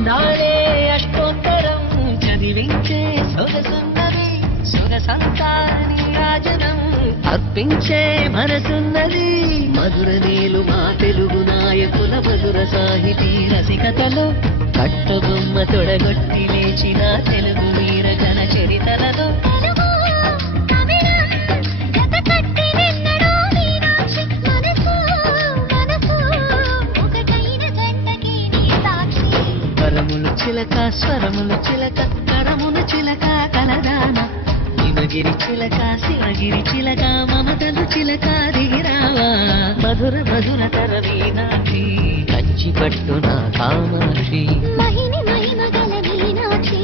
అందాలే అష్టోత్తరం చదివించే సొగసున్నది సొగసంతా నీరాజనం అర్పించే మనసున్నది మధుర నీలు మా తెలుగు నాయకుల మధుర సాహితీ రసికతలో కట్టుబొమ్మ తొడగొట్టి లేచిన తెలుగు వీర జన చరితలలో స్వరములు చిలక స్వరములు చిలక కరములు చిలక కలదాన హిమగిరి చిలక శివగిరి చిలక మమతలు చిలక దిగిరావా మధుర మధుర తర మీనాక్షి కంచి పట్టున కామాక్షి మహిని మహిమగల మీనాక్షి